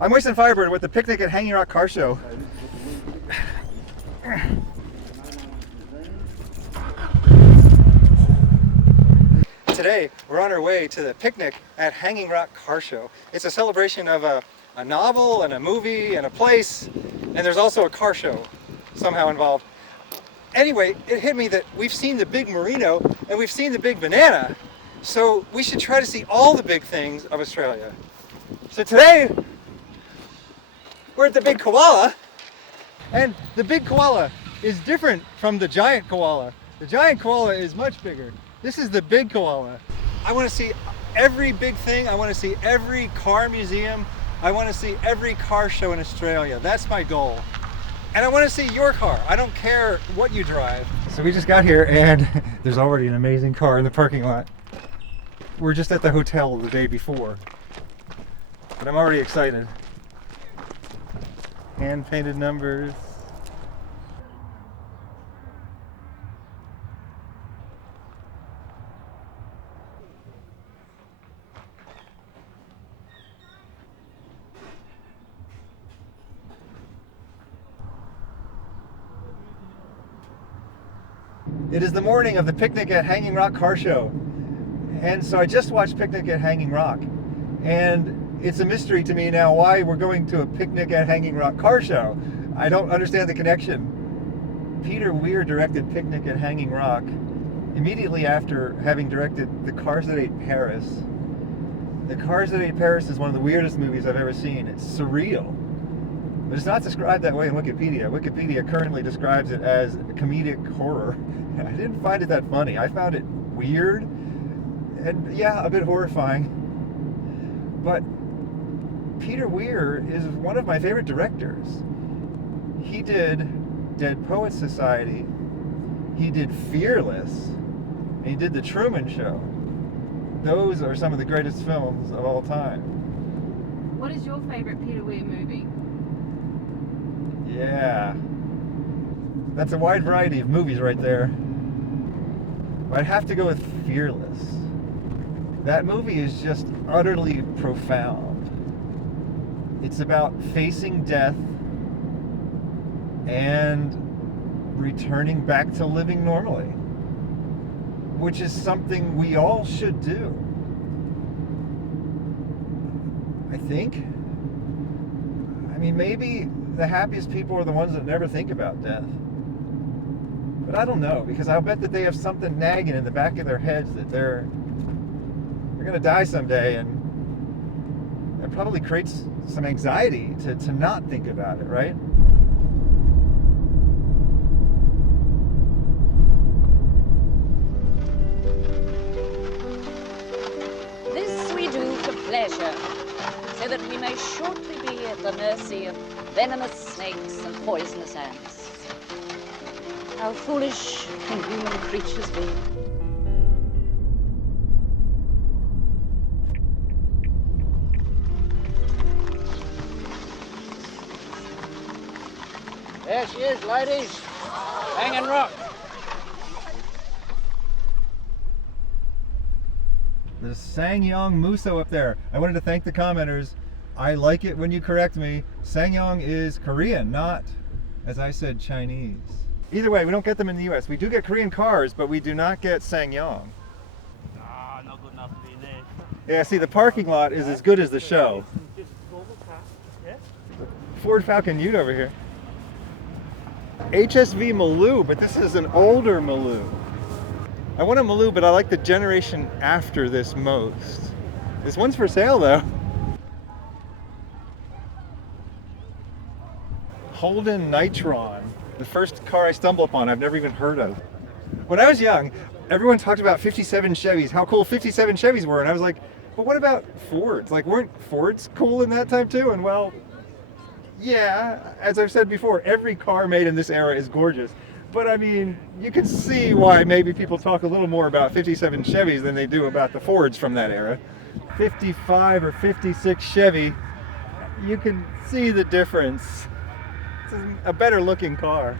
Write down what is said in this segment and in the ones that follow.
I'm Wasteland Firebird with the Picnic at Hanging Rock Car Show. Today, we're on our way to the Picnic at Hanging Rock Car Show. It's a celebration of a novel and a movie and a place, and there's also a car show somehow involved. Anyway, it hit me that we've seen the big merino and we've seen the big banana, so we should try to see all the big things of Australia. So today, we're at the big koala, and the big koala is different from the giant koala. The giant koala is much bigger. This is the big koala. I want to see every big thing. I want to see every car museum. I want to see every car show in Australia. That's my goal. And I want to see your car. I don't care what you drive. So we just got here and there's already an amazing car in the parking lot. We're just at the hotel the day before, but I'm already excited. Hand-painted numbers. It is the morning of the Picnic at Hanging Rock Car Show. And so I just watched Picnic at Hanging Rock. And it's a mystery to me now why we're going to a Picnic at Hanging Rock Car Show. I don't understand the connection. Peter Weir directed Picnic at Hanging Rock immediately after having directed The Cars That Ate Paris. The Cars That Ate Paris is one of the weirdest movies I've ever seen. It's surreal. But it's not described that way in Wikipedia. Wikipedia currently describes it as comedic horror. I didn't find it that funny. I found it weird and, yeah, a bit horrifying. But Peter Weir is one of my favorite directors. He did Dead Poets Society, he did Fearless, and he did The Truman Show. Those are some of the greatest films of all time. What is your favorite Peter Weir movie? Yeah, that's a wide variety of movies right there. But I'd have to go with Fearless. That movie is just utterly profound. It's about facing death and returning back to living normally, which is something we all should do. I think. I mean, maybe the happiest people are the ones that never think about death. But I don't know, because I'll bet that they have something nagging in the back of their heads that they're going to die someday, and it probably creates some anxiety to not think about it, right? This we do for pleasure, so that we may shortly be at the mercy of venomous snakes and poisonous ants. How foolish can human creatures be? There she is, ladies. Hanging Rock. There's Sangyong Muso up there. I wanted to thank the commenters. I like it when you correct me. Sangyong is Korean, not, as I said, Chinese. Either way, we don't get them in the US. We do get Korean cars, but we do not get Sangyong. Ah, not good enough to be in there. Yeah, see, the parking lot is as good as the show. Ford Falcon Ute over here. HSV Maloo, but this is an older Maloo. I want a Maloo, but I like the generation after this most. This one's for sale, though. Holden Nitron, the first car I stumbled upon I've never even heard of. When I was young, everyone talked about 57 Chevys, how cool 57 Chevys were, and I was like, but what about Fords? Like, weren't Fords cool in that time too? And well, yeah, as I've said before, every car made in this era is gorgeous. But I mean, you can see why maybe people talk a little more about 57 Chevys than they do about the Fords from that era. 55 or 56 Chevy, you can see the difference. It's a better looking car.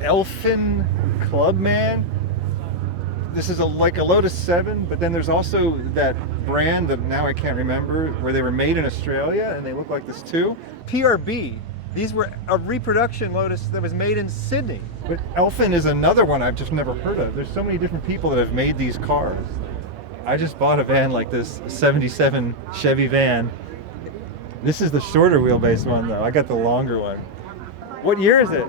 Elfin Clubman. This is like a Lotus 7, but then there's also that brand that now I can't remember, where they were made in Australia, and they look like this too. PRB. These were a reproduction Lotus that was made in Sydney. But Elfin is another one I've just never heard of. There's so many different people that have made these cars. I just bought a van like this, a 77 Chevy van. This is the shorter wheelbase one though. I got the longer one. What year is it?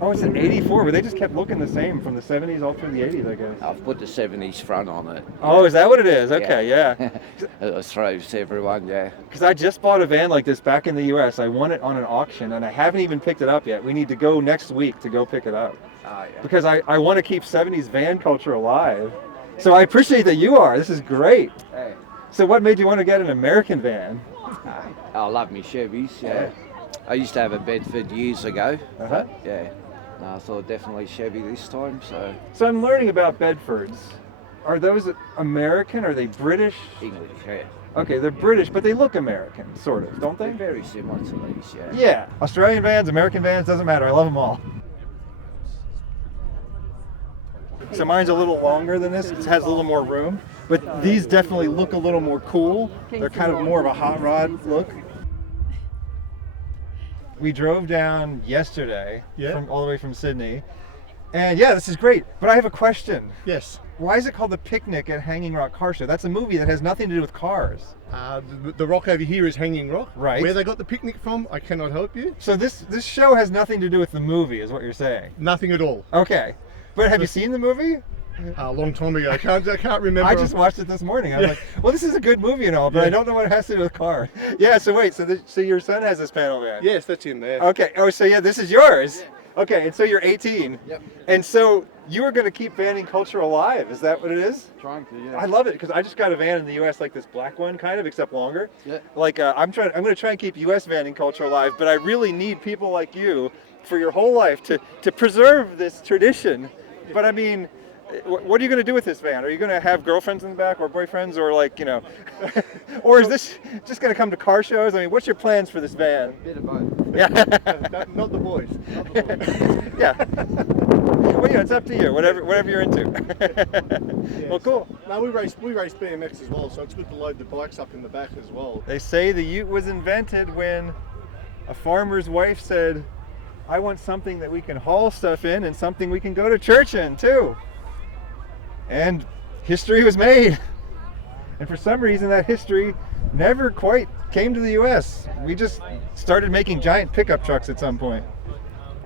Oh, it's an 84, but they just kept looking the same from the 70s all through the 80s, I guess. I've put the 70s front on it. Oh, is that what it is? Okay, yeah. It throws everyone, yeah. Because I just bought a van like this back in the US. I won it on an auction, and I haven't even picked it up yet. We need to go next week to go pick it up. Oh, yeah. Because I want to keep 70s van culture alive. So I appreciate that you are. This is great. Hey. So what made you want to get an American van? I love me Chevys, yeah. I used to have a Bedford years ago. Uh-huh. Yeah. No, I thought definitely Chevy this time, so. So I'm learning about Bedfords. Are those American? Are they British? English, yeah. Okay, they're British, but they look American, sort of, don't they? They're very similar to these, yeah. Yeah. Australian vans, American vans, doesn't matter. I love them all. So mine's a little longer than this. It has a little more room. But these definitely look a little more cool. They're kind of more of a hot rod look. We drove down yesterday, all the way from Sydney. And yeah, this is great. But I have a question. Yes. Why is it called The Picnic at Hanging Rock Car Show? That's a movie that has nothing to do with cars. The rock over here is Hanging Rock. Right. Where they got the picnic from, I cannot help you. So this show has nothing to do with the movie, is what you're saying? Nothing at all. Okay. But have you seen the movie? A long time ago. I can't remember. I just watched it this morning. I was like, well, this is a good movie and all, but I don't know what it has to do with cars. Yeah, so wait, so your son has this panel van? Yes, that's in there. Okay, oh, so yeah, this is yours? Yeah. Okay, and so you're 18? Yep. And so you are going to keep vanning culture alive, is that what it is? Trying to, yeah. I love it, because I just got a van in the US, like this black one, kind of, except longer. Yeah. Like, I'm going to try and keep US vanning culture alive, but I really need people like you for your whole life to preserve this tradition. But I mean, what are you going to do with this van? Are you going to have girlfriends in the back or boyfriends or like, you know, or is this just going to come to car shows? I mean, what's your plans for this van? A bit of both. Yeah. Not the boys. Not the boys. Yeah. Well, yeah, it's up to you, whatever you're into. Yes. Well, cool. No, we race BMX as well, so it's good to load the bikes up in the back as well. They say the ute was invented when a farmer's wife said, I want something that we can haul stuff in and something we can go to church in too. And history was made. And for some reason that history never quite came to the US. We just started making giant pickup trucks at some point.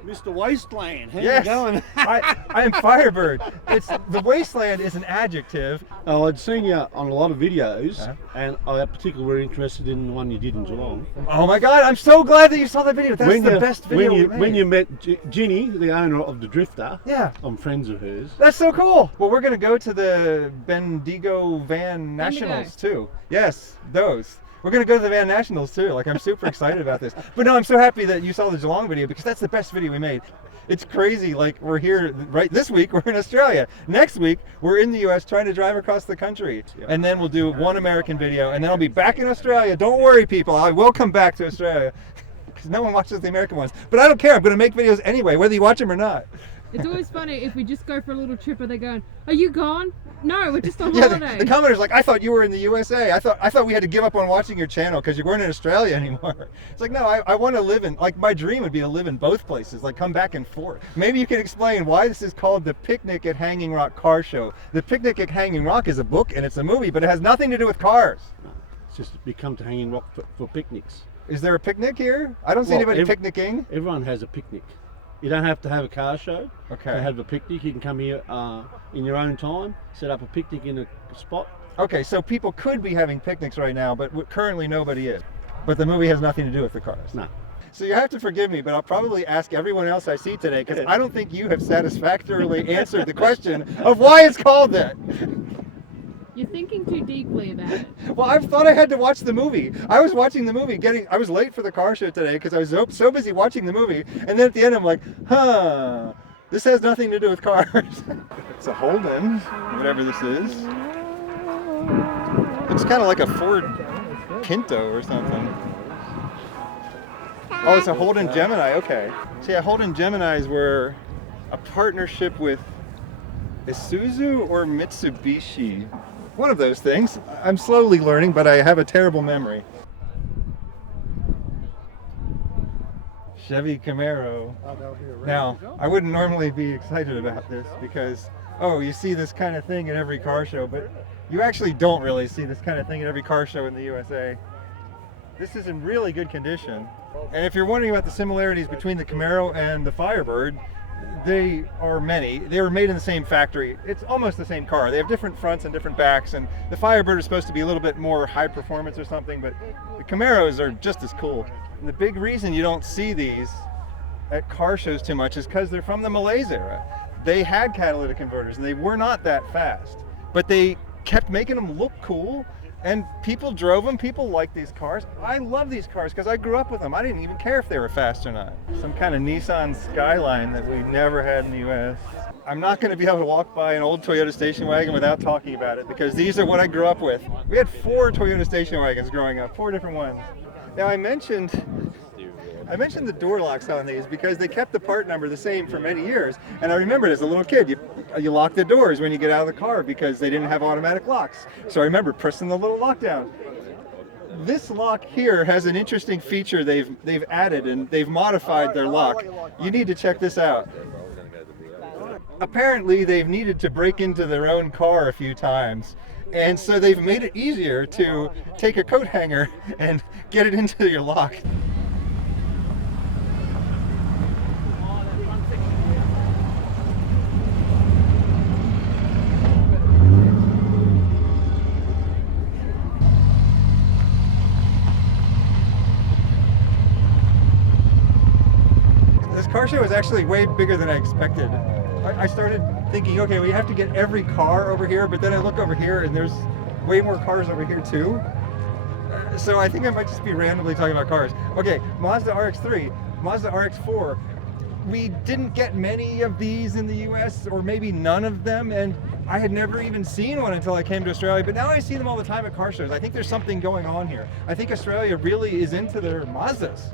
Mr. Wasteland, how Yes, you going? I am Firebird. The Wasteland is an adjective. Oh, I'd seen you on a lot of videos, Uh-huh. and I particularly were interested in the one you did in Geelong. Oh my God, I'm so glad that you saw that video. That's the best video we made. When you met Ginny, the owner of the Drifter, Yeah. I'm friends of hers. That's so cool. Well, we're going to go to the Bendigo Van Nationals too. Yes, those. We're going to go to the Van Nationals too. Like, I'm super excited about this. But no, I'm so happy that you saw the Geelong video because that's the best video we made. It's crazy. Like, we're here right this week, we're in Australia. Next week, we're in the US trying to drive across the country. And then we'll do one American video and then I'll be back in Australia. Don't worry, people. I will come back to Australia because no one watches the American ones. But I don't care. I'm going to make videos anyway, whether you watch them or not. It's always funny if we just go for a little trip. Are they going, are you gone? No, we're just on Yeah, holiday. the commenter's like, I thought you were in the USA. I thought we had to give up on watching your channel because you weren't in Australia anymore. It's like, no, I want to live in, like, my dream would be to live in both places, like come back and forth. Maybe you can explain why this is called The Picnic at Hanging Rock Car Show. The Picnic at Hanging Rock is a book and it's a movie, but it has nothing to do with cars. No, it's just we come to Hanging Rock for picnics. Is there a picnic here? I don't see anybody picnicking. Everyone has a picnic. You don't have to have a car show Okay. to have a picnic. You can come here in your own time, set up a picnic in a spot. Okay, so people could be having picnics right now, but currently nobody is. But the movie has nothing to do with the cars. No. So you have to forgive me, but I'll probably ask everyone else I see today because I don't think you have satisfactorily answered the question of why it's called that. You're thinking too deeply about it. Well, I thought I had to watch the movie. I was watching the movie, I was late for the car show today because I was so busy watching the movie, and then at the end I'm like, this has nothing to do with cars. It's a Holden, whatever this is. Looks kind of like a Ford Pinto or something. Oh, it's a Holden Gemini, okay. So yeah, Holden Geminis were a partnership with Isuzu or Mitsubishi. One of those things. I'm slowly learning, but I have a terrible memory. Chevy Camaro. Now, I wouldn't normally be excited about this because, oh, you see this kind of thing at every car show, but you actually don't really see this kind of thing at every car show in the USA. This is in really good condition. And if you're wondering about the similarities between the Camaro and the Firebird, they are many. They were made in the same factory. It's almost the same car. They have different fronts and different backs, and the Firebird is supposed to be a little bit more high performance or something, but the Camaros are just as cool. And the big reason you don't see these at car shows too much is because they're from the Malaise era. They had catalytic converters, and they were not that fast, but they kept making them look cool, and people drove them. People like these cars. I love these cars because I grew up with them. I didn't even care if they were fast or not. Some kind of Nissan Skyline that we never had in the US. I'm not going to be able to walk by an old Toyota station wagon without talking about it because these are what I grew up with. We had 4 Toyota station wagons growing up, 4 different ones. Now I mentioned the door locks on these because they kept the part number the same for many years. And I remembered as a little kid, you lock the doors when you get out of the car because they didn't have automatic locks. So I remember pressing the little lock down. This lock here has an interesting feature they've added, and they've modified their lock. You need to check this out. Apparently they've needed to break into their own car a few times. And so they've made it easier to take a coat hanger and get it into your lock. This car show is actually way bigger than I expected. I started thinking, okay, we have to get every car over here, but then I look over here and there's way more cars over here too. So I think I might just be randomly talking about cars. Okay, Mazda RX-3, Mazda RX-4. We didn't get many of these in the US, or maybe none of them, and I had never even seen one until I came to Australia, but now I see them all the time at car shows. I think there's something going on here. I think Australia really is into their Mazdas.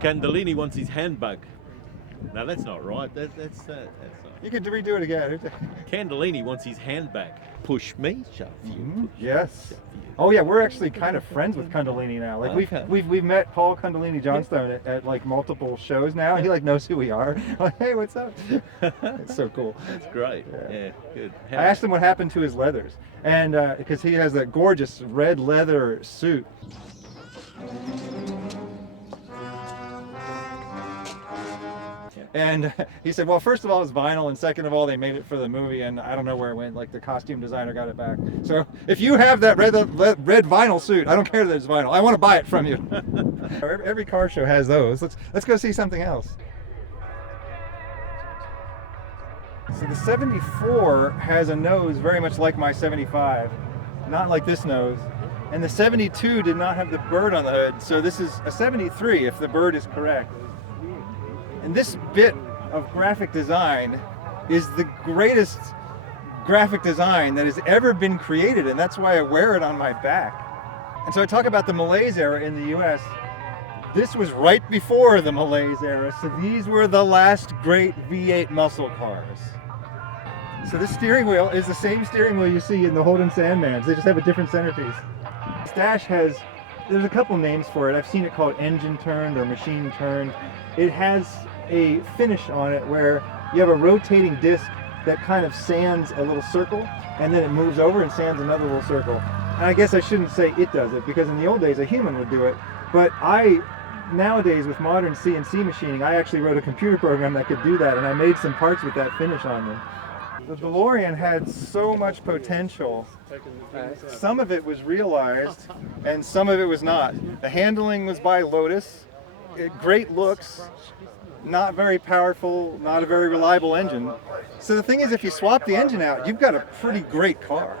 Candellini wants his handbag. No, that's not right. That's not. You can redo it again. Candellini wants his handbag. Push me, shove you. Yes. Shove you. Oh yeah, we're actually kind of friends with Candellini now. Like Okay. we've met Paul Candellini Johnstone at like multiple shows now. He like knows who we are. Like, hey, what's up? It's so cool. That's great. Yeah, good. I asked him what happened to his leathers, and because he has that gorgeous red leather suit. And he said, well, first of all, it's vinyl, and second of all, they made it for the movie, and I don't know where it went. Like, the costume designer got it back. So if you have that red vinyl suit, I don't care that it's vinyl. I want to buy it from you. Every car show has those. Let's go see something else. So the 74 has a nose very much like my 75, not like this nose. And the 72 did not have the bird on the hood, so this is a 73 if the bird is correct. And this bit of graphic design is the greatest graphic design that has ever been created, and that's why I wear it on my back. And so I talk about the Malaise era in the US. This was right before the Malaise era, so these were the last great V8 muscle cars. So this steering wheel is the same steering wheel you see in the Holden Sandmans. They just have a different centerpiece. This dash has, there's a couple names for it. I've seen it called engine turned or machine turned. It has a finish on it where you have a rotating disc that kind of sands a little circle, and then it moves over and sands another little circle. And I guess I shouldn't say it does it, because in the old days a human would do it. But nowadays with modern CNC machining, I actually wrote a computer program that could do that, and I made some parts with that finish on them. The DeLorean had so much potential. Some of it was realized, and some of it was not. The handling was by Lotus. Great looks, not very powerful, not a very reliable engine. So the thing is, if you swap the engine out, you've got a pretty great car.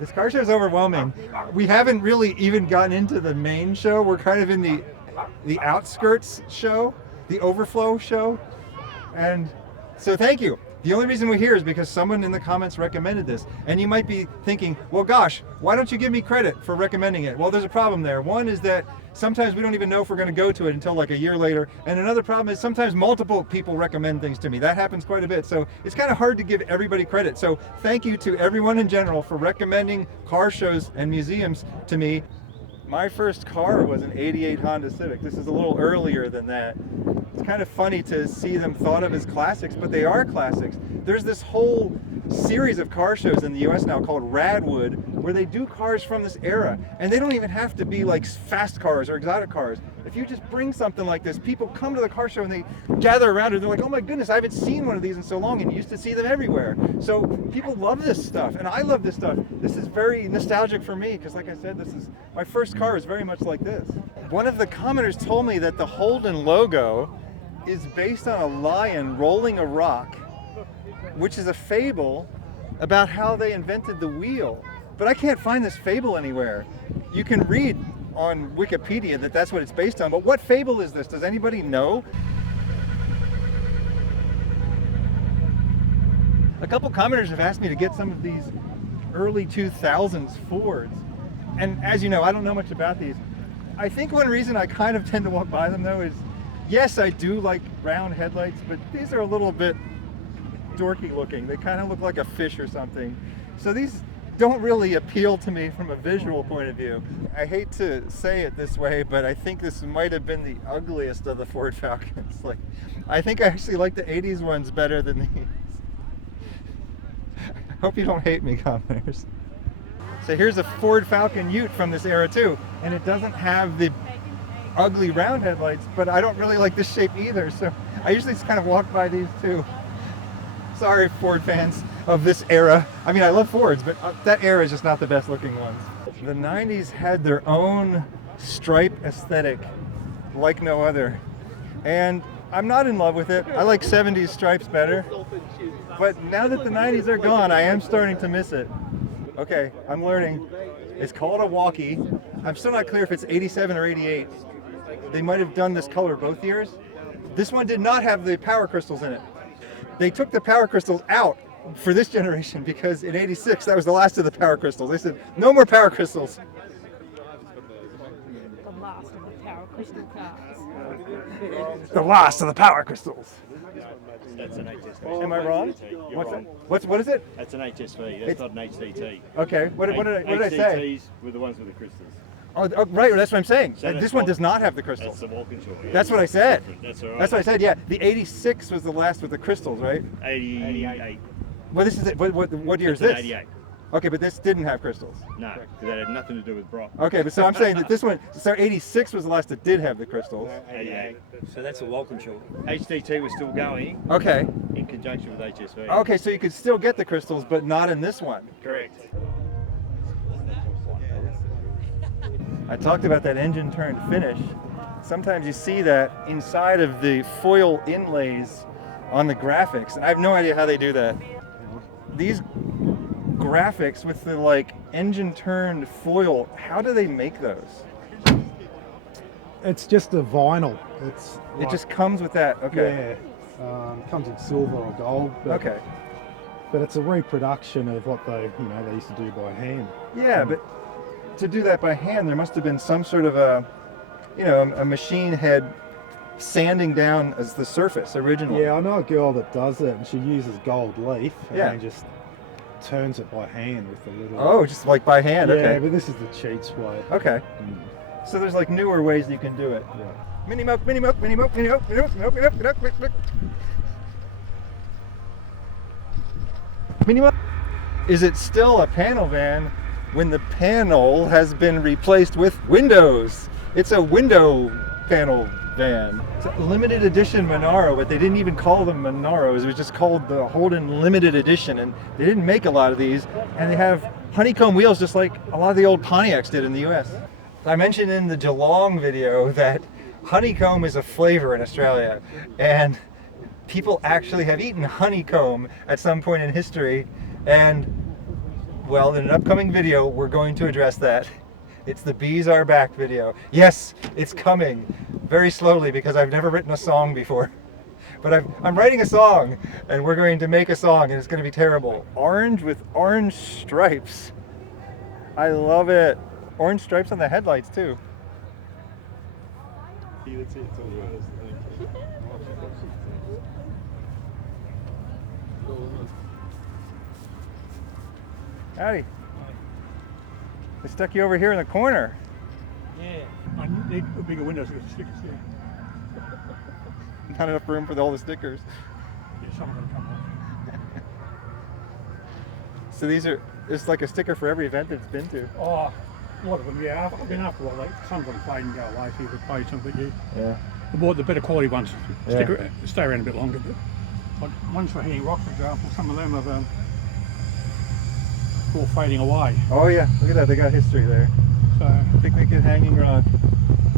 This car show is overwhelming. We haven't really even gotten into the main show. We're kind of in the outskirts show, the overflow show. And so thank you The only reason we're here is because someone in the comments recommended this. And you might be thinking, well, gosh, why don't you give me credit for recommending it? Well, there's a problem there. One is that sometimes we don't even know if we're going to go to it until like a year later. And another problem is sometimes multiple people recommend things to me. That happens quite a bit. So it's kind of hard to give everybody credit. So thank you to everyone in general for recommending car shows and museums to me. My first car was an '88 Honda Civic. This is a little earlier than that. It's kind of funny to see them thought of as classics, but they are classics. There's this whole series of car shows in the US now called Radwood, where they do cars from this era. And they don't even have to be like fast cars or exotic cars. If you just bring something like this, people come to the car show and they gather around it. They're like, oh my goodness, I haven't seen one of these in so long, and you used to see them everywhere. So people love this stuff, and I love this stuff. This is very nostalgic for me, because like I said, this is my first car is very much like this. One of the commenters told me that the Holden logo is based on a lion rolling a rock, which is a fable about how they invented the wheel. But I can't find this fable anywhere. You can read on Wikipedia that that's what it's based on, but what fable is this? Does anybody know? A couple commenters have asked me to get some of these early 2000s Fords. And as you know, I don't know much about these. I think one reason I kind of tend to walk by them though is, yes, I do like round headlights, but these are a little bit dorky looking. They kind of look like a fish or something. So these don't really appeal to me from a visual point of view. I hate to say it this way, but I think this might have been the ugliest of the Ford Falcons. Like, I think I actually like the 80s ones better than these. I hope you don't hate me, commenters. So here's a Ford Falcon Ute from this era too, and it doesn't have the ugly round headlights, but I don't really like this shape either, so I usually just kind of walk by these too. Sorry, Ford fans of this era. I mean, I love Fords, but that era is just not the best looking ones. The 90s had their own stripe aesthetic like no other, and I'm not in love with it. I like 70s stripes better, but now that the 90s are gone, I am starting to miss it. Okay, I'm learning. It's called a walkie. I'm still not clear if it's 87 or 88. They might have done this color both years. This one did not have the power crystals in it. They took the power crystals out for this generation because in '86 that was the last of the power crystals. They said no more power crystals. The last of the power crystal cars. The last of the power crystals. That's an HSV. Am I wrong? What is it? That's an HSV. That's not an HDT. Okay. What did I say? HDTs were the ones with the crystals. Oh, right. That's what I'm saying. So this one does not have the crystals. That's the Walkinshaw. Yeah. That's what I said. That's all right. That's what I said. Yeah. The '86 was the last with the crystals, right? 88. Well, this is it. What year is It's an this? 88. Okay, but this didn't have crystals. No, because that had nothing to do with Brock. Okay, but so I'm saying that this one, so '86 was the last that did have the crystals. 88. So that's a Walkinshaw. HDT was still going Okay. in conjunction with HSV. Okay, so you could still get the crystals, but not in this one. Correct. I talked about that engine turned finish. Sometimes you see that inside of the foil inlays on the graphics, and I have no idea how they do that. These graphics with the like engine turned foil, how do they make those? It's just a vinyl. It just comes with that. Okay. Yeah, comes in silver or gold. Okay. But it's a reproduction of what they used to do by hand. Yeah, but to do that by hand, there must have been some sort of a machine head sanding down as the surface originally. Yeah, I know a girl that does it, and she uses gold leaf and Yeah. then just turns it by hand with the little. Oh, just like by hand. Yeah, Okay. but this is the cheats way. Okay. So there's like newer ways you can do it. Yeah. Mini milk, mini milk, mini milk, mini milk, mini milk, milk, milk, milk, milk, milk. Mini milk. Is it still a panel van when the panel has been replaced with windows? It's a window panel van. It's a limited edition Monaro, but they didn't even call them Monaros. It was just called the Holden Limited Edition, and they didn't make a lot of these. And they have honeycomb wheels just like a lot of the old Pontiacs did in the US. I mentioned in the Geelong video that honeycomb is a flavor in Australia, and people actually have eaten honeycomb at some point in history, and well, in an upcoming video we're going to address that. It's the Bees Are Back video. Yes, it's coming very slowly because I've never written a song before, But I'm writing a song, and we're going to make a song, and it's going to be terrible. Orange with orange stripes. I love it. Orange stripes on the headlights too. That's it. It's all yours. Howdy. They stuck you over here in the corner. Yeah. I need bigger windows with stickers there. Not enough room for all the stickers. Yeah, some of them come off. So it's like a sticker for every event that it's been to. Oh, a lot of them, yeah. I've been after a while. Some of them fade and go away, so you could pay some, but Yeah. I bought the better quality ones. Yeah. Stay around a bit longer. But like ones for Hanging Rock, for example, some of them have all fading away. Oh yeah, look at that. They got history there. So Picnic at Hanging Rock.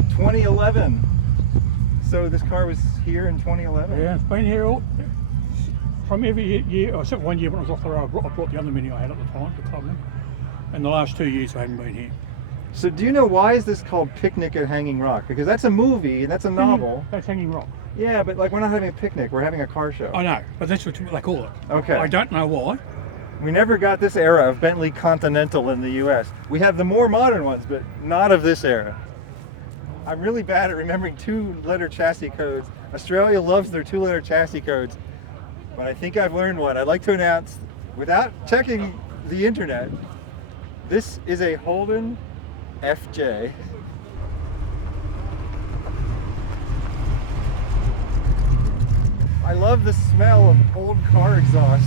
2011. So this car was here in 2011? yeah, it's been here from every year, except one year when I was off the road. I brought the other Mini I had at the time, the Club Mini. And the last 2 years I haven't been here. So do you know why is this called Picnic at Hanging Rock? Because that's a movie and that's a novel. That's Hanging Rock. Yeah, but like we're not having a picnic, we're having a car show. I know, but that's what they call it. Okay. I don't know why. We never got this era of Bentley Continental in the US. We have the more modern ones, but not of this era. I'm really bad at remembering 2-letter chassis codes. Australia loves their 2-letter chassis codes, but I think I've learned one. I'd like to announce, without checking the internet, this is a Holden FJ. I love the smell of old car exhausts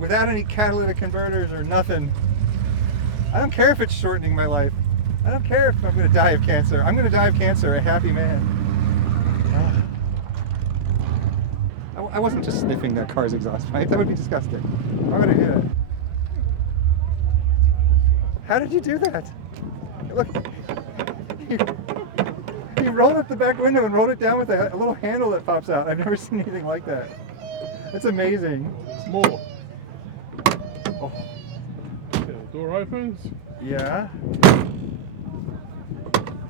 without any catalytic converters or nothing. I don't care if it's shortening my life. I don't care if I'm going to die of cancer. I'm going to die of cancer, a happy man. I wasn't just sniffing that car's exhaust pipe. That would be disgusting. I'm going to hit it. How did you do that? Look, he rolled up the back window and rolled it down with a little handle that pops out. I've never seen anything like that. That's amazing. It's more. Oh. Okay, the door opens. Yeah.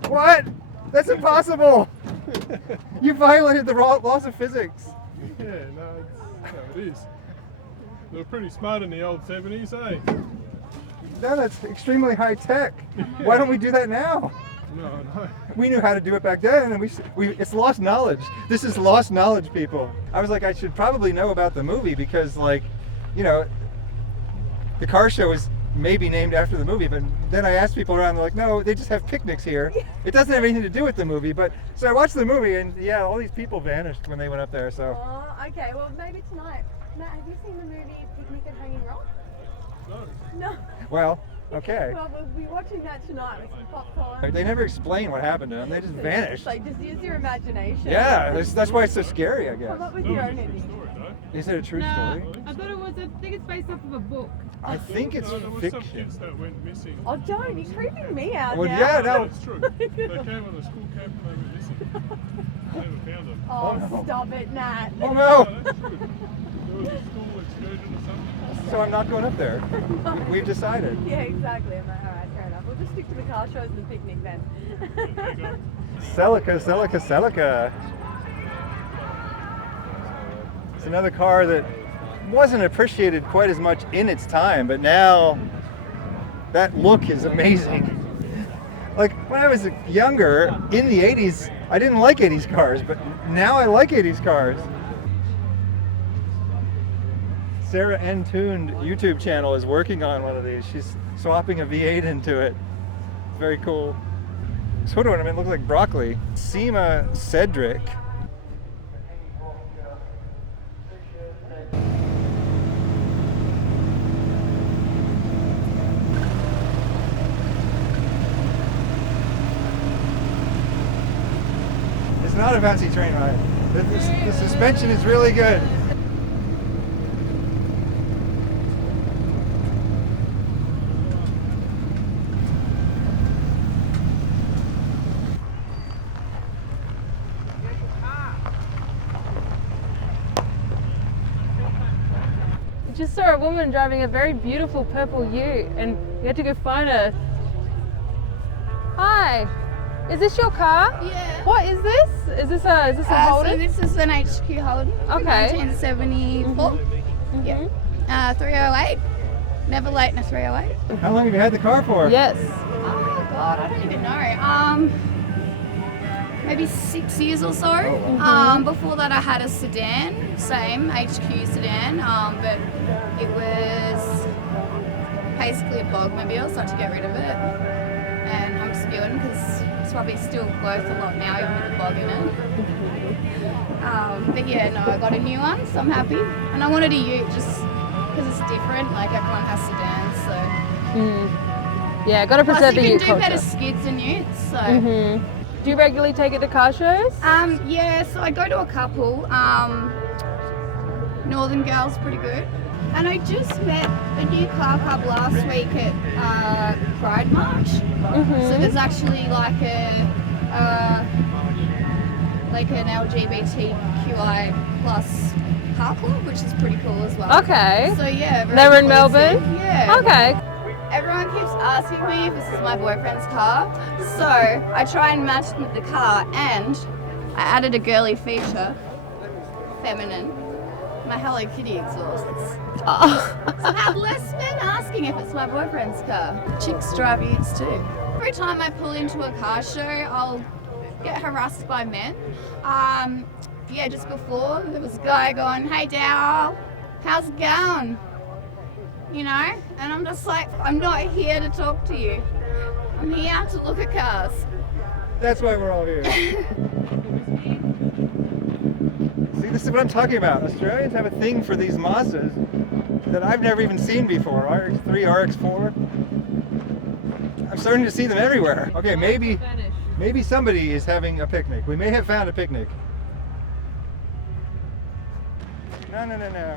What? That's impossible! You violated the laws of physics. Yeah, no, it is. They were pretty smart in the old 70s, eh? No, that's extremely high tech. Why don't we do that now? No. We knew how to do it back then, and it's lost knowledge. This is lost knowledge, people. I was like, I should probably know about the movie because, like, you know, the car show is maybe named after the movie, but then I asked people around, they're like, no, they just have picnics here. It doesn't have anything to do with the movie, but so I watched the movie, and yeah, all these people vanished when they went up there, so. Oh, okay, well maybe tonight. Matt, have you seen the movie Picnic at Hanging Rock? No. Well, okay. Well, we'll be watching that tonight with some popcorn. They never explain what happened to them, they just vanished. Like, just use your imagination. Yeah, that's why it's so scary, I guess. Come up with your own ending. Is it a true No, story? I thought it was. I think it's based off of a book. I think it's There was some fiction. kids that went missing. Oh, Joan, you're creeping me out Well, now. yeah, no. That's true. They came on a school camp and they went missing. Never found them. Oh, Oh, no. stop it, Nat. Oh no! No, that's true. There was a school excursion or something. So I'm not going up there. We've decided. Yeah, exactly. I'm like, alright, fair enough. We'll just stick to the car shows and the picnic then. There you go. Celica. It's another car that wasn't appreciated quite as much in its time, but now that look is amazing. Like when I was younger, in the 80s, I didn't like 80s cars, but now I like 80s cars. Sarah N. Tuned YouTube channel is working on one of these. She's swapping a V8 into it. It's very cool. This hood ornament looks like broccoli. Seema Cedric. It's not a fancy train ride. The suspension is really good. Just saw a woman driving a very beautiful purple ute, and we had to go find her. Hi. Is this your car? Yeah. What is this? Is this a Holden? So this is an HQ Holden. Okay. 1974. Yeah. 308. Never late in a 308. How long have you had the car for? Yes. Oh God, I don't even know. Maybe 6 years or so. Before that I had a sedan, same HQ sedan, but it was basically a bogmobile, so I had to get rid of it. And I'm spewing because it's probably still worth a lot now, even with the bog in it. But yeah, no, I got a new one, so I'm happy. And I wanted a ute just because it's different, like everyone has sedans, so. Yeah, got to Plus preserve you the can ute do culture. better skids than utes, so. Do you regularly take it to car shows? Yeah, so I go to a couple. Northern Girl's pretty good. And I just met a new car club last week at Pride March. So there's actually like an LGBTQI plus car club, which is pretty cool as well. Okay. So yeah, very They're in inclusive. Melbourne? Yeah. Okay. Everyone keeps asking me if this is my boyfriend's car, so I try and match them with the car, and I added a girly feature, feminine, my Hello Kitty exhausts. So I have less men asking if it's my boyfriend's car. Chicks drive utes too. Every time I pull into a car show, I'll get harassed by men. Yeah, just before, there was a guy going, "Hey Dow, how's it going?" You know, and I'm just like, I'm not here to talk to you. I'm here to look at cars. That's why we're all here. See, this is what I'm talking about. Australians have a thing for these Mazdas that I've never even seen before. RX-3, RX-4. I'm starting to see them everywhere. Okay, maybe somebody is having a picnic. We may have found a picnic. No.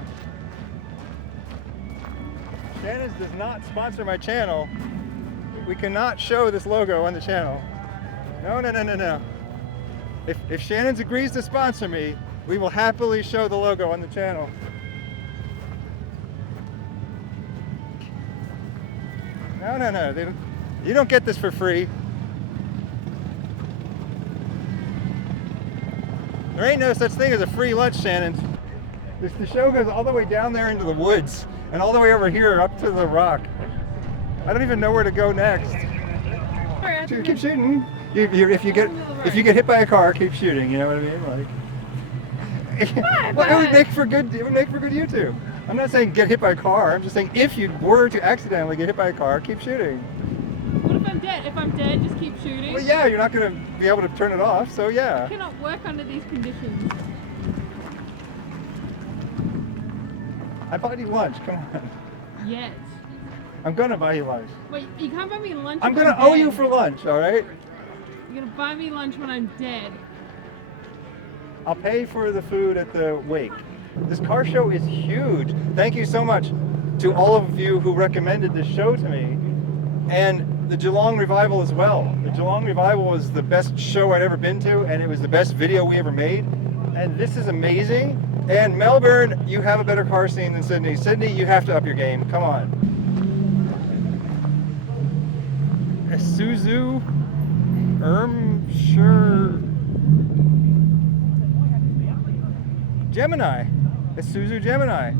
Shannon's does not sponsor my channel. We cannot show this logo on the channel. No. If Shannon's agrees to sponsor me, we will happily show the logo on the channel. No. You don't get this for free. There ain't no such thing as a free lunch, Shannon. The show goes all the way down there into the woods and all the way over here up to the rock. I don't even know where to go next. Keep shooting. If you get hit by a car, keep shooting. You know what I mean? Like, well, it would make for good YouTube. I'm not saying get hit by a car. I'm just saying if you were to accidentally get hit by a car, keep shooting. What if I'm dead? If I'm dead, just keep shooting? Well, yeah, you're not going to be able to turn it off, so yeah. I cannot work under these conditions. I bought you lunch, come on. Yes. I'm gonna buy you lunch. Wait, you can't buy me lunch. I'm when gonna owe you for lunch, alright? You're gonna buy me lunch when I'm dead. I'll pay for the food at the wake. This car show is huge. Thank you so much to all of you who recommended this show to me. And the Geelong Revival as well. The Geelong Revival was the best show I'd ever been to, and it was the best video we ever made. And this is amazing. And Melbourne, you have a better car scene than Sydney. Sydney, you have to up your game. Come on. Isuzu, Gemini. Isuzu Gemini.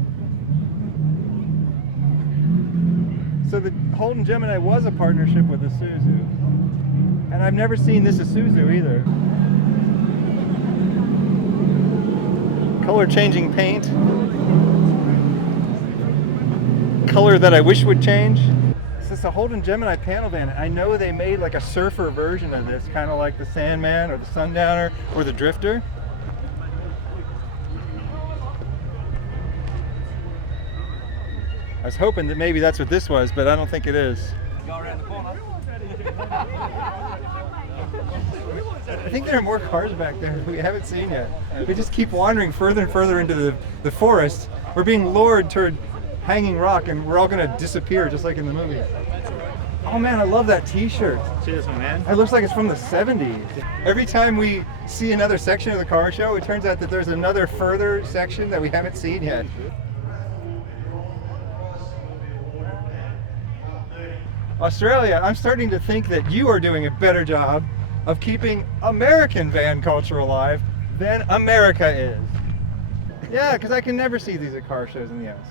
So the Holden Gemini was a partnership with Isuzu. And I've never seen this Isuzu either. Color changing paint. Color that I wish would change. This is a Holden Gemini panel van. I know they made like a surfer version of this, kind of like the Sandman or the Sundowner or the Drifter. I was hoping that maybe that's what this was, but I don't think it is. Go around the corner. I think there are more cars back there we haven't seen yet. We just keep wandering further and further into the forest. We're being lured toward Hanging Rock, and we're all going to disappear just like in the movie. Oh man, I love that t-shirt. Cheers, my man. It looks like it's from the 70s. Every time we see another section of the car show, it turns out that there's another further section that we haven't seen yet. Australia, I'm starting to think that you are doing a better job of keeping American van culture alive than America is. Yeah, because I can never see these at car shows in the US.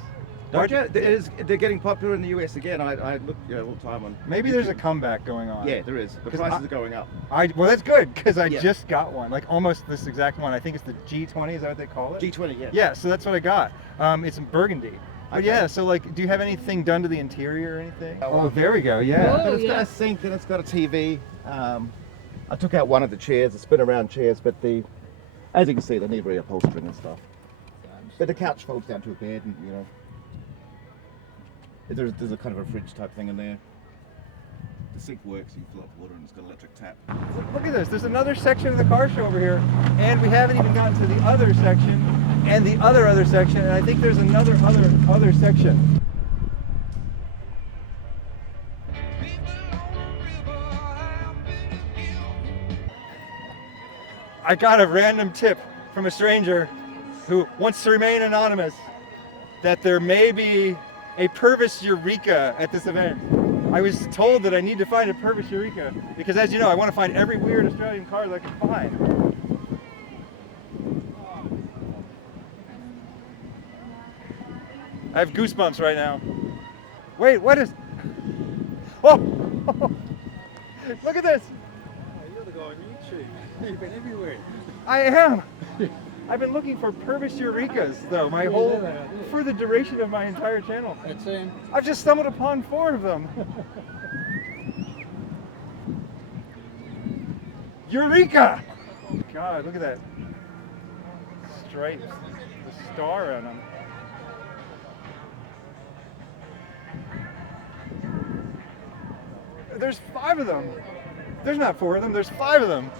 Don't you? They're getting popular in the US again. I look all the time on. Maybe there's a comeback going on. Yeah, there is. The prices are going up. Well, that's good because I just got one, like almost this exact one. I think it's the G20. Is that what they call it? G20, yeah. Yeah, so that's what I got. It's in burgundy. But yeah, so like, do you have anything done to the interior or anything? Oh, there we go. Yeah. But it's got a sink and it's got a TV. I took out one of the chairs, the spin-around chairs, but as you can see, they need reupholstering and stuff. But the couch folds down to a bed, and you know. There's a kind of a fridge type thing in there. The sink works, you fill up water and it's got an electric tap. Look at this, there's another section of the car show over here, and we haven't even gotten to the other section, and the other section, and I think there's another other section. I got a random tip from a stranger who wants to remain anonymous that there may be a Purvis Eureka at this event. I was told that I need to find a Purvis Eureka because, as you know, I want to find every weird Australian car that I can find. I have goosebumps right now. Wait, what is... Oh! Look at this! You're the guy on YouTube. You've been everywhere. I am! I've been looking for Purvis Eurekas, though, for the duration of my entire channel. I've just stumbled upon 4 of them. Eureka! God, look at that. Stripes, the star on them. There's 5 of them. There's not 4 of them, there's 5 of them.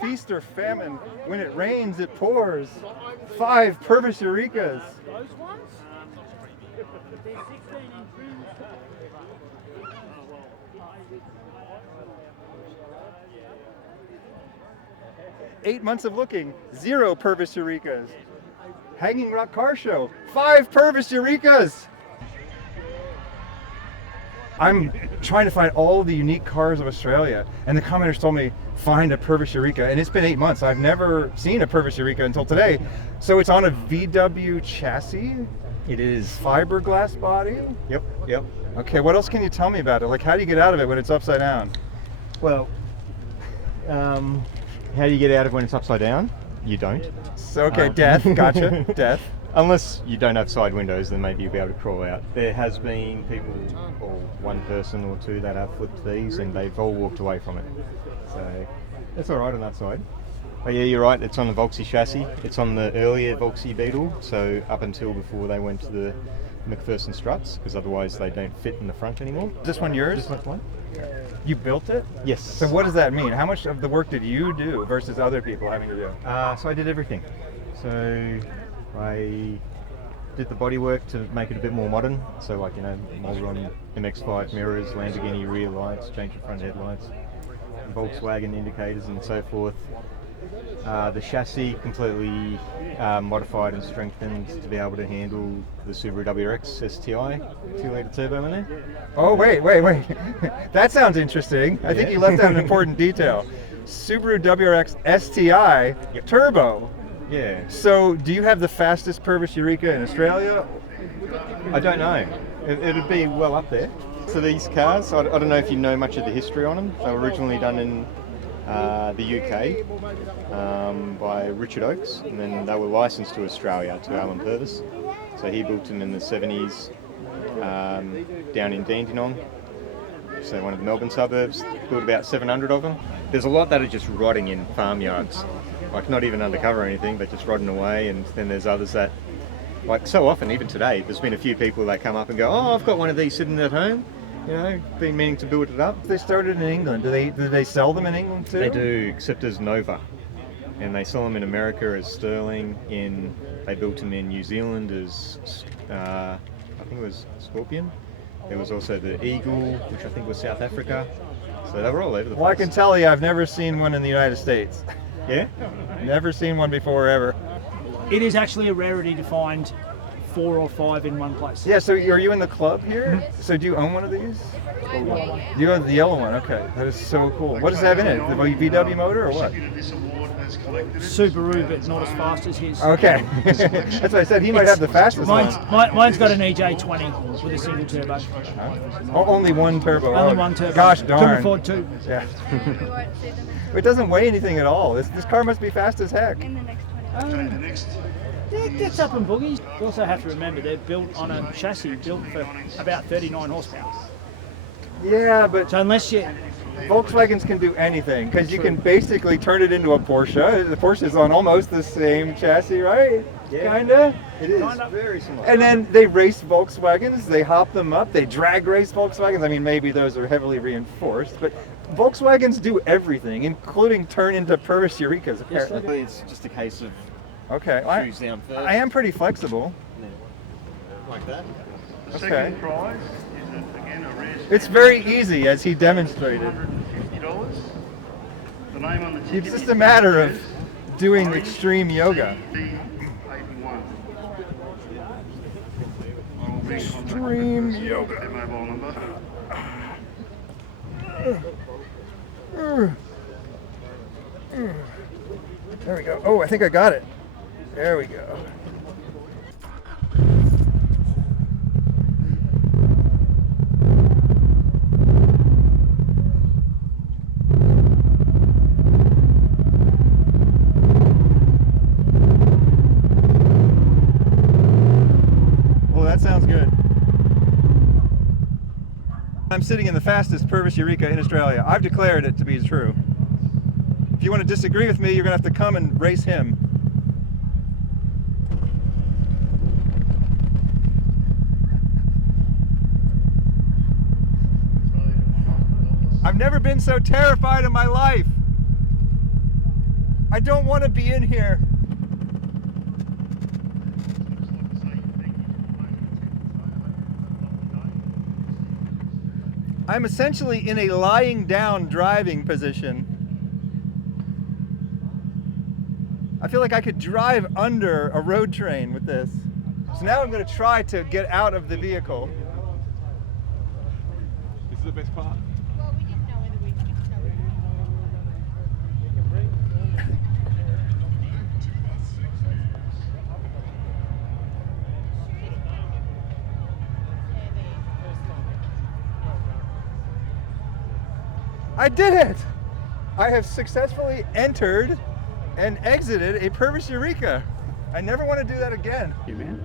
Feast or famine. When it rains, it pours. 5 Purvis Eurekas. Those ones? They're 16 inch. 8 months of looking, 0 Purvis Eurekas. Hanging Rock Car Show, 5 Purvis Eurekas. I'm trying to find all the unique cars of Australia, and the commenters told me find a Purvis Eureka, and it's been 8 months. I've never seen a Purvis Eureka until today. So it's on a VW chassis. It is. Fiberglass body. Yep. Okay, what else can you tell me about it? Like, how do you get out of it when it's upside down? Well, how do you get out of it when it's upside down? You don't. So, okay, death, gotcha, death. Unless you don't have side windows, then maybe you'll be able to crawl out. There has been people, or one person or 2 that have flipped these, and they've all walked away from it. So that's all right on that side. But yeah, you're right, it's on the Volksy chassis. It's on the earlier Volksy Beetle, so up until before they went to the McPherson struts, because otherwise they don't fit in the front anymore. Is this one yours? This one's mine. You built it? Yes. So what does that mean? How much of the work did you do versus other people having to do? So I did everything. So I did the bodywork to make it a bit more modern. So like, you know, Mulron MX-5 mirrors, Lamborghini rear lights, change the front headlights, Volkswagen indicators and so forth. The chassis completely modified and strengthened to be able to handle the Subaru WRX STI 2-litre turbo in there. Oh wait. That sounds interesting. I think you left out an important detail. Subaru WRX STI turbo. Yeah. So do you have the fastest Purvis Eureka in Australia? I don't know. It'd be well up there. So these cars, I don't know if you know much of the history on them. They were originally done in the UK by Richard Oakes, and then they were licensed to Australia to Alan Purvis. So he built them in the 70s down in Dandenong, so one of the Melbourne suburbs. Built about 700 of them. There's a lot that are just rotting in farmyards, like not even undercover or anything, but just rotting away. And then there's others that, like so often, even today, there's been a few people that come up and go, oh, I've got one of these sitting at home. You know, been meaning to build it up. They started in England. Do they sell them in England too? They do, except as Nova. and they sell them in America as sterling. They built them in New Zealand as I think it was Scorpion. There was also the Eagle, which I think was South Africa. So they were all over the place. Well, I can tell you, I've never seen one in the United States. Yeah? Never seen one before, ever. It is actually a rarity to find 4 or 5 in one place. Yeah, so are you in the club here? So do you own one of these? You own the yellow one, okay. That is so cool. What does it have in it? The VW motor or what? Subaru, but not as fast as his. Okay. That's what I said, he might have the fastest one. Mine's got an EJ20 with a single turbo. Only one turbo. Only one turbo. Gosh darn. Couldn't afford 2. Yeah. It doesn't weigh anything at all. This car must be fast as heck. It gets up and boogies. You also have to remember they're built on a chassis built for about 39 horsepower. Yeah, but so unless you Volkswagens can do anything because you can basically turn it into a Porsche. The Porsche is on almost the same chassis, right? Yeah. Kinda. It is very similar. And then they race Volkswagens. They hop them up. They drag race Volkswagens. I mean, maybe those are heavily reinforced, but Volkswagens do everything, including turn into Purvis Eurekas. Apparently, it's just a case of shoes down first. I am pretty flexible. Like that. Okay. Second prize is again a rare. It's very easy, as he demonstrated. $150. The name on the ticket. It's just a matter of doing extreme yoga. Extreme yoga. Their mobile number. There we go. Oh, I think I got it. There we go. Well, that sounds good. I'm sitting in the fastest Purvis Eureka in Australia. I've declared it to be true. If you want to disagree with me, you're going to have to come and race him. I've never been so terrified in my life. I don't want to be in here. I'm essentially in a lying down driving position. I feel like I could drive under a road train with this. So now I'm going to try to get out of the vehicle. This is the best part. I did it! I have successfully entered and exited a Purvis Eureka. I never want to do that again. You man.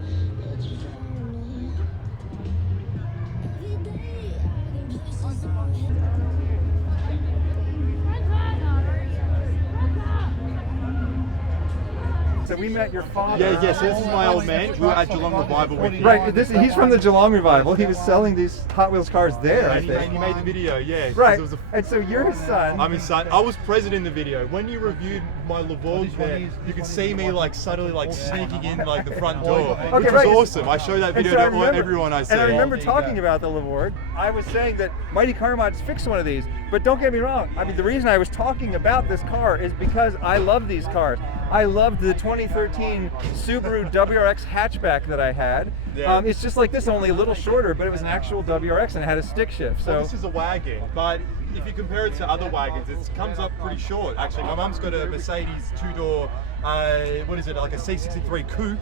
So we met your father. Yeah, yes, this is my old man. We were at Geelong Revival with him. Right, he's from the Geelong Revival. He was selling these Hot Wheels cars there, I And think. he made the video, yeah. Right, and so you're his son. I'm his son. I was present in the video. When you reviewed my Lavorg there, you could see me like subtly like sneaking in like the front door, which was awesome. I showed that video to everyone I see. And I remember talking about the Lavorg. I was saying that Mighty Car Mods fixed one of these, but don't get me wrong. I mean, the reason I was talking about this car is because I love these cars. I loved the 2013 Subaru WRX hatchback that I had. Yeah. It's just like this, only a little shorter, but it was an actual WRX and it had a stick shift. So Well, this is a wagon, but if you compare it to other wagons, it comes up pretty short. Actually, my mum's got a Mercedes two-door, what is it, like a C63 coupe,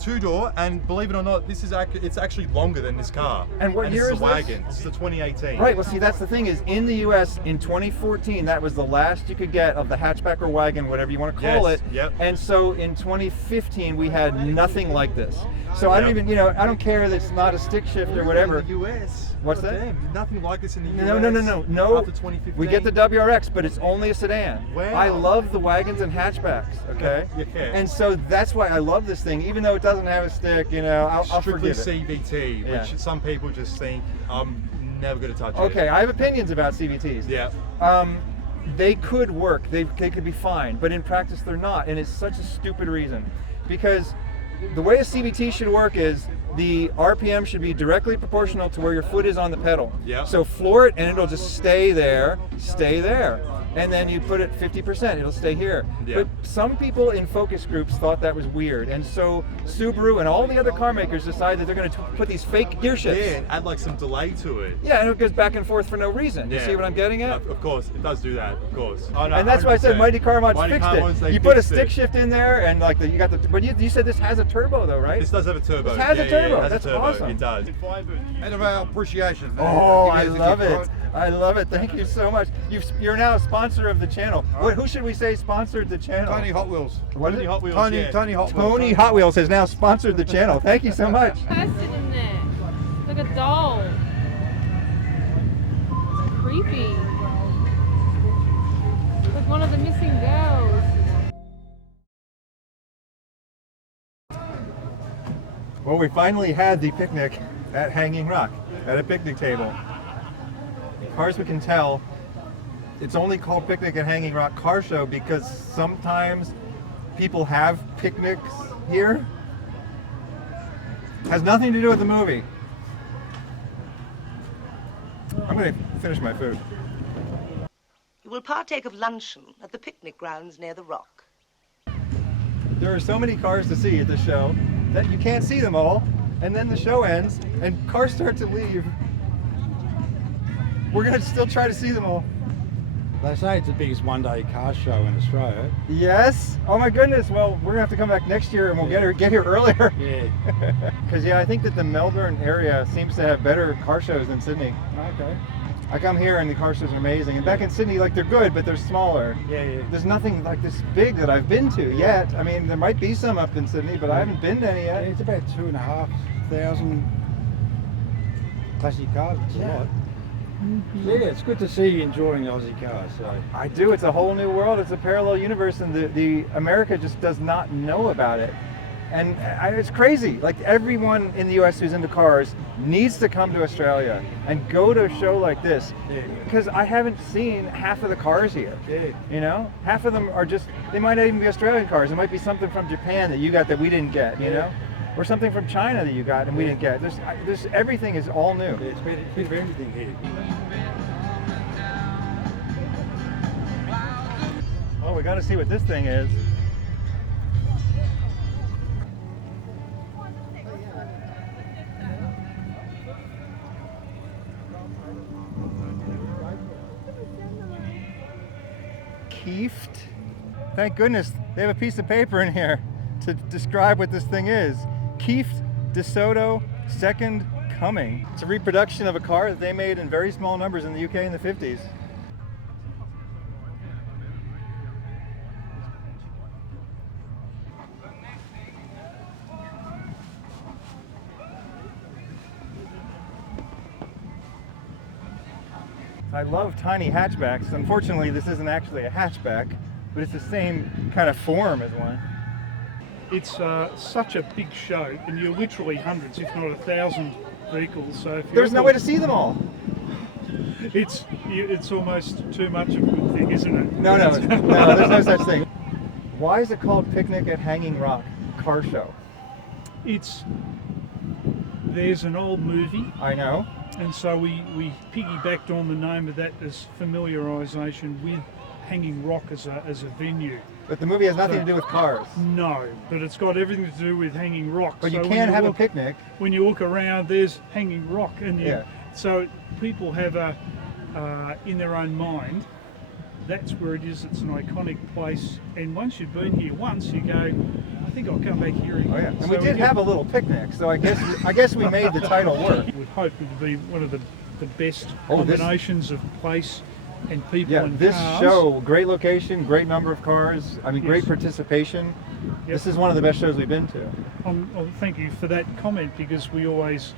two-door, and believe it or not, this is it's actually longer than this car. And what year is this? this? Wagon. This is a 2018. Right, well see, that's the thing is, in the US in 2014, that was the last you could get of the hatchback or wagon, whatever you want to call it. Yep. And so in 2015, we had nothing like this. So I don't even, I don't care that it's not a stick shift or whatever. In the US. What's that? Damn, nothing like this in the US. No. After 2015. We get the WRX, but it's only a sedan. Wow. I love the wagons and hatchbacks, okay? Yeah. And so that's why I love this thing, even though it doesn't have a stick, I'll Strictly forgive it. CVT, Yeah. which some people just think I'm never going to touch it. Okay, I have opinions about CVTs. Yeah. they could work, they could be fine, but in practice they're not, and it's such a stupid reason. Because the way a CVT should work is the RPM should be directly proportional to where your foot is on the pedal. Yeah. So floor it and it'll just stay there. And then you put it 50%, it'll stay here. Yeah. But some people in focus groups thought that was weird, and so Subaru and all the other car makers decided that they're going to put these fake gear shifts. Yeah, add like some delay to it. Yeah, and it goes back and forth for no reason. You see what I'm getting at? Of course, it does do that. Of course. Oh, no, And that's why I said 100%. Mighty Car Mods Mighty fixed Car Mods, it. they You put a fixed stick it. shift in there, and like you got the. But you said this has a turbo though, right? This does have a turbo. This has a turbo. Yeah, it has That's a turbo. awesome. It does. And of our appreciation. Oh, I love it. I love it. Thank you so much. You're now a sponsor of the channel. Who should we say sponsored the channel? Tony Hot Wheels. What is it? Hot Wheels. Tony Hot Wheels. Tony Hot Wheels has now sponsored the channel. Thank you so much. Person in there, like a doll. It's creepy. Like one of the missing girls. Well, we finally had the picnic at Hanging Rock, at a picnic table. As far as we can tell, it's only called Picnic at Hanging Rock Car Show because sometimes people have picnics here. Has nothing to do with the movie. I'm going to finish my food. You will partake of luncheon at the picnic grounds near the rock. There are so many cars to see at this show that you can't see them all, and then the show ends and cars start to leave. We're going to still try to see them all. They say it's the biggest one-day car show in Australia. Yes. Oh my goodness. Well, we're gonna have to come back next year, and we'll get here earlier. Yeah. Because I think that the Melbourne area seems to have better car shows than Sydney. Okay. I come here and the car shows are amazing, and back in Sydney, like they're good, but they're smaller. Yeah. There's nothing like this big that I've been to yet. I mean, there might be some up in Sydney, but I haven't been to any yet. Yeah, it's about 2,500 classic cars. It's a lot. Yeah, it's good to see you enjoying Aussie cars. So. I do. It's a whole new world. It's a parallel universe, and the America just does not know about it. And it's crazy. Like everyone in the U.S. who's into cars needs to come to Australia and go to a show like this, because I haven't seen half of the cars here. Yeah. You know, half of them are they might not even be Australian cars. It might be something from Japan that you got that we didn't get. You know, or something from China that you got and we didn't get. There's everything is all new. Yeah, it's been everything here. Oh, we got to see what this thing is. Kieft. Thank goodness they have a piece of paper in here to describe what this thing is. Kieft DeSoto Second Coming. It's a reproduction of a car that they made in very small numbers in the UK in the 50s. I love tiny hatchbacks. Unfortunately, this isn't actually a hatchback, but it's the same kind of form as one. It's such a big show, and you're literally hundreds, if not 1,000 vehicles. So if There's no way to see them all. It's almost too much of a good thing, isn't it? No, there's no such thing. Why is it called Picnic at Hanging Rock Car Show? There's an old movie. I know. And so we piggybacked on the name of that as familiarisation with Hanging Rock as a venue. But the movie has nothing to do with cars. No, but it's got everything to do with Hanging Rock. But so you can have a picnic. When you look around, there's Hanging Rock, and so people have in their own mind, that's where it is. It's an iconic place, and once you've been here once, you go, I think I'll come back here again. Oh yeah, and we did have a little picnic, so I guess we made the title work. We hope it would be one of the best combinations of place and people and this cars. show, great location, great number of cars. I mean, great participation. This is one of the best shows we've been to. Thank you for that comment, because we always,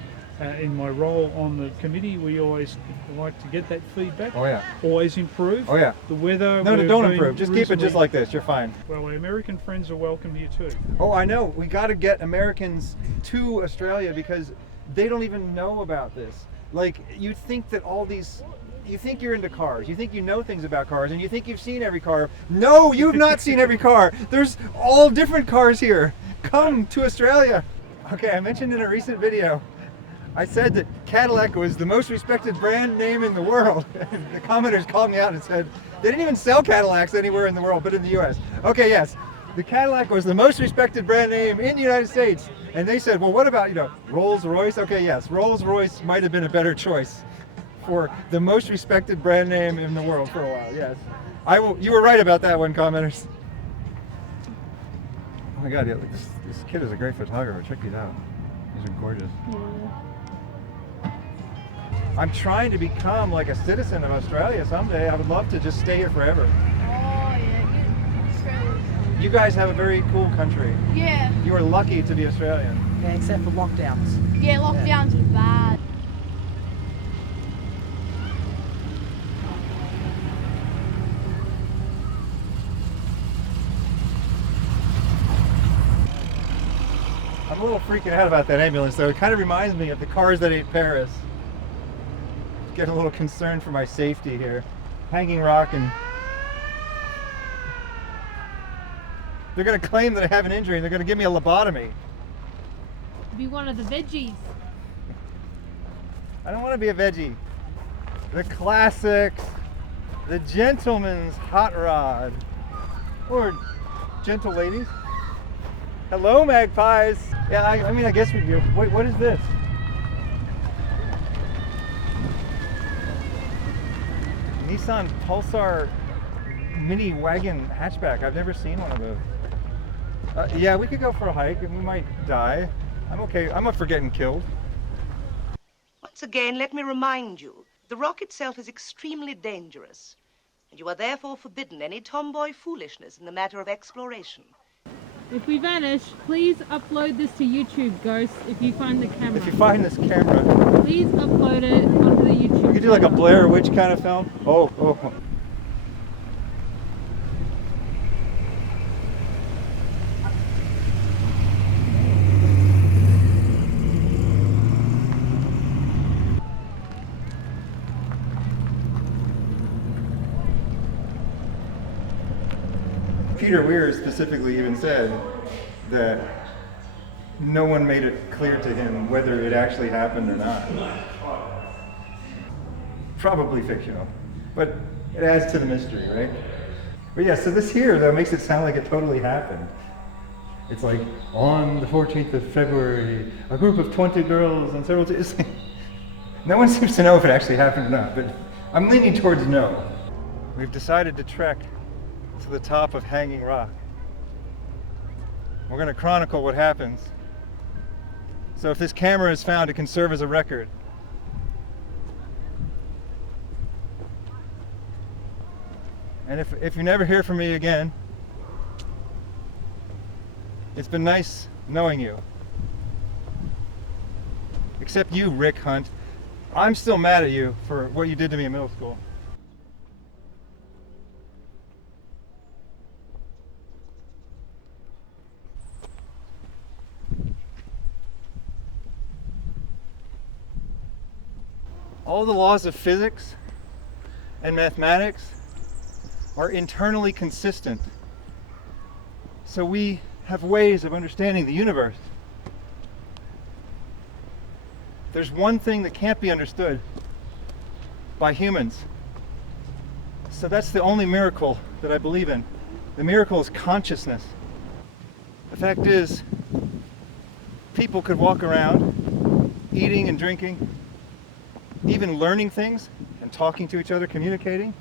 in my role on the committee, we always like to get that feedback. Oh yeah. Always improve. Oh yeah. The weather. No, don't improve. Just keep it just like this. You're fine. Well, our American friends are welcome here too. Oh, I know. We got to get Americans to Australia because they don't even know about this. Like, you'd think that all these, you think you're into cars, you think you know things about cars, and you think you've seen every car. No, you've not seen every car. There's all different cars here. Come to Australia. Okay, I mentioned in a recent video, I said that Cadillac was the most respected brand name in the world. The commenters called me out and said they didn't even sell Cadillacs anywhere in the world but in the US. Okay, yes, the Cadillac was the most respected brand name in the United States. And they said, well, what about, Rolls-Royce? Okay, yes, Rolls-Royce might have been a better choice for the most respected brand name in the world for a while, yes. You were right about that one, commenters. Oh my God, yeah, this kid is a great photographer. Check these out. These are gorgeous. Yeah. I'm trying to become like a citizen of Australia someday. I would love to just stay here forever. Oh yeah, Australia's. You guys have a very cool country. Yeah. You are lucky to be Australian. Yeah, except for lockdowns. Yeah, lockdowns are bad. I'm a little freaking out about that ambulance though. It kind of reminds me of the cars that ate Paris. Getting a little concerned for my safety here. Hanging Rock, and they're going to claim that I have an injury and they're going to give me a lobotomy. Be one of the veggies. I don't want to be a veggie. The classics, the gentleman's hot rod, or gentle ladies. Hello, magpies. Yeah, I mean, I guess we do. Wait, what is this? Nissan Pulsar mini wagon hatchback. I've never seen one of those. Yeah, we could go for a hike and we might die. I'm okay. I'm up for getting killed. Once again, let me remind you, the rock itself is extremely dangerous, and you are therefore forbidden any tomboy foolishness in the matter of exploration. If we vanish, please upload this to YouTube, Ghost, if you find the camera. If you find this camera. Please upload it onto the YouTube We could do like a Blair Witch kind of film. Oh. Peter Weir specifically even said that no one made it clear to him whether it actually happened or not. Probably fictional, but it adds to the mystery, right? But yeah, so this here though makes it sound like it totally happened. It's like, on the 14th of February, a group of 20 girls and several... No one seems to know if it actually happened or not, but I'm leaning towards no. We've decided to trek to the top of Hanging Rock. We're going to chronicle what happens. So if this camera is found, it can serve as a record. And if you never hear from me again, it's been nice knowing you. Except you, Rick Hunt. I'm still mad at you for what you did to me in middle school. All the laws of physics and mathematics are internally consistent. So we have ways of understanding the universe. There's one thing that can't be understood by humans. So that's the only miracle that I believe in. The miracle is consciousness. The fact is, people could walk around eating and drinking, even learning things and talking to each other, communicating,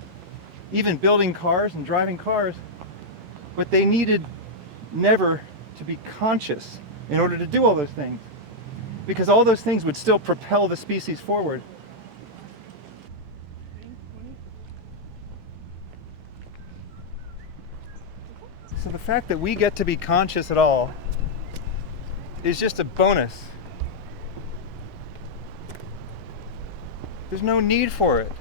even building cars and driving cars, but they needed never to be conscious in order to do all those things, because all those things would still propel the species forward. So the fact that we get to be conscious at all is just a bonus. There's no need for it.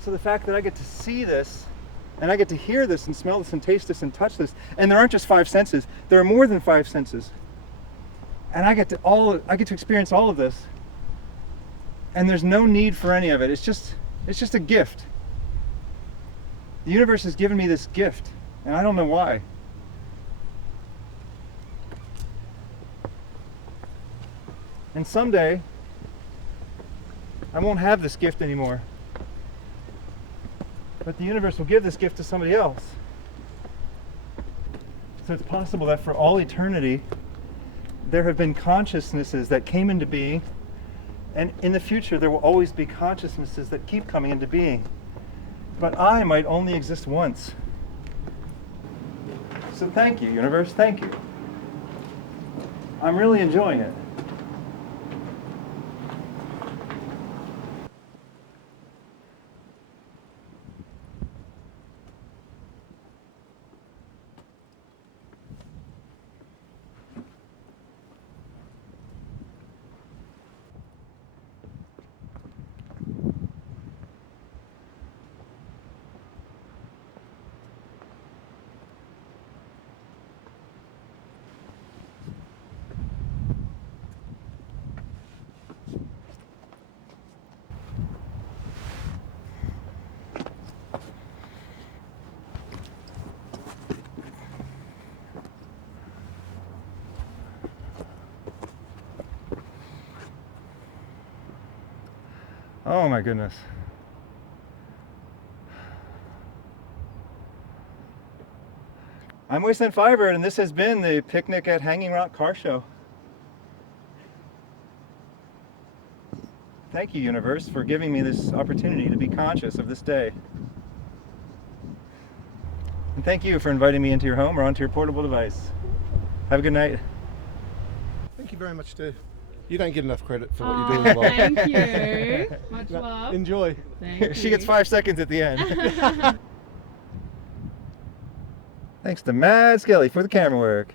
So the fact that I get to see this, and I get to hear this, and smell this, and taste this, and touch this, and there aren't just 5 senses, there are more than 5 senses. And I get to experience all of this. And there's no need for any of it. It's just a gift. The universe has given me this gift, and I don't know why. And someday, I won't have this gift anymore. But the universe will give this gift to somebody else. So it's possible that for all eternity, there have been consciousnesses that came into being, and in the future there will always be consciousnesses that keep coming into being. But I might only exist once. So thank you, universe, thank you. I'm really enjoying it. Oh my goodness. I'm Wasteland Firebird, and this has been the Picnic at Hanging Rock Car Show. Thank you, universe, for giving me this opportunity to be conscious of this day. And thank you for inviting me into your home or onto your portable device. Have a good night. Thank you very much, Steve. You don't get enough credit for what you do in life. Thank you. Much love. Enjoy. Thank She you. gets 5 seconds at the end. Thanks to Mad Skelly for the camera work.